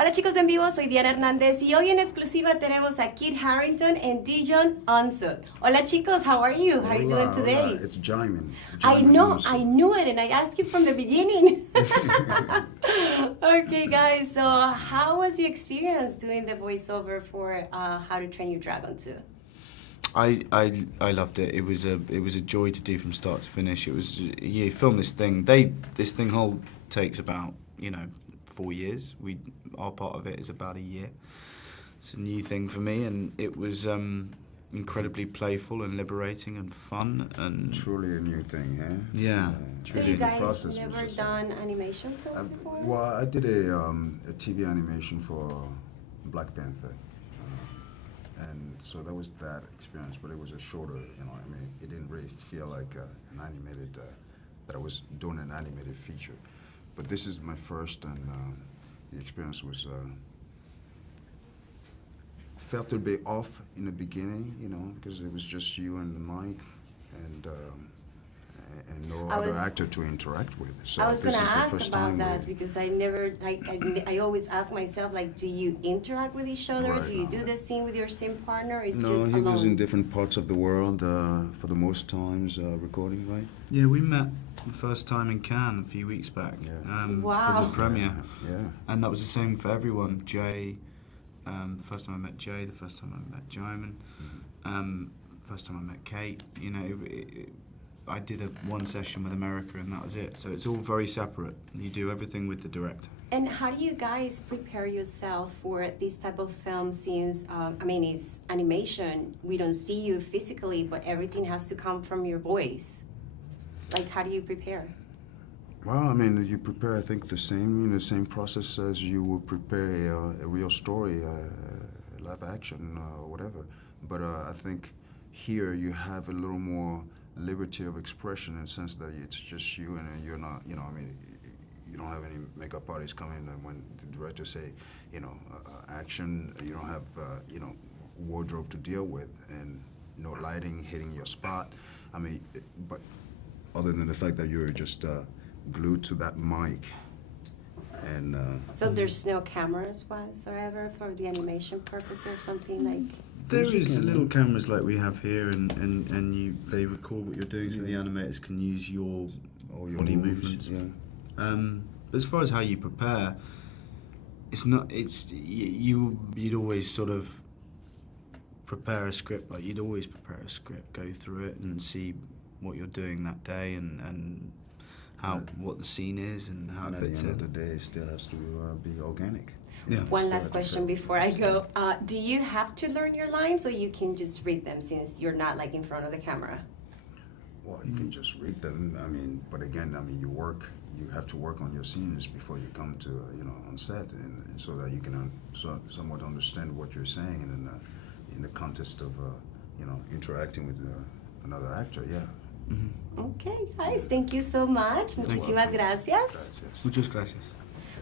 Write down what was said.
Hola chicos en vivo, soy Diana Hernandez y hoy en exclusiva tenemos a Kid Harington and Djimon Johnson. Hola chicos, how are you? How are you doing today? Hola. It's Djimon. I know, I knew it, and I asked you from the beginning. Okay, guys, so how was your experience doing the voiceover for How to Train Your Dragon 2? I loved it. It was a joy to do from start to finish. It was you film this thing. This thing whole takes about 4 years. Our part of it is about a year. It's a new thing for me, and it was incredibly playful and liberating and fun and truly a new thing, eh? Yeah. So you guys never done animation films before? Well, I did a TV animation for Black Panther. And so that was that experience, but it was a shorter, it didn't really feel like an animated, that I was doing an animated feature. But this is my first, and the experience was, felt a bit off in the beginning, because it was just you and the mic, and no other actor to interact with. So I was going to ask about that we, because I always ask myself, like, do you interact with each other? Right, do you do the scene with your same partner? It's no, just he alone? was in different parts of the world for the most times recording, right? Yeah, we met the first time in Cannes a few weeks back Wow. for the premiere. Yeah. And that was the same for everyone. Jay, the first time I met Jay, the first time I met Djimon, first time I met Kate. I did one session with America and that was it. So it's all very separate. You do everything with the director. And how do you guys prepare yourself for this type of film since, it's animation, we don't see you physically, but everything has to come from your voice. Like, how do you prepare? Well, you prepare, I think, the same process as you would prepare a real story, live action, or whatever. But I think here you have a little more liberty of expression in the sense that it's just you and you're not, you don't have any makeup artists come in and when the director say, action, you don't have, wardrobe to deal with and no lighting hitting your spot. But other than the fact that you're just glued to that mic. And so there's no cameras whatsoever for the animation purpose or something like? There is little cameras like we have here, and they record what you're doing, so the animators can use your body movements. Yeah. As far as how you prepare, you'd always sort of prepare a script. Like you'd always prepare a script, go through it, and see what you're doing that day, and what the scene is, and how it fits in. At the end of the day, it still has to be organic. Yeah. One last question before I go. Do you have to learn your lines or you can just read them since you're not like in front of the camera? Well, you can just read them. But again, you have to work on your scenes before you come to, on set, and so that you can somewhat understand what you're saying and in the context of, interacting with another actor, yeah. Mm-hmm. Okay, guys, thank you so much. Muchísimas gracias. Gracias. Muchas gracias.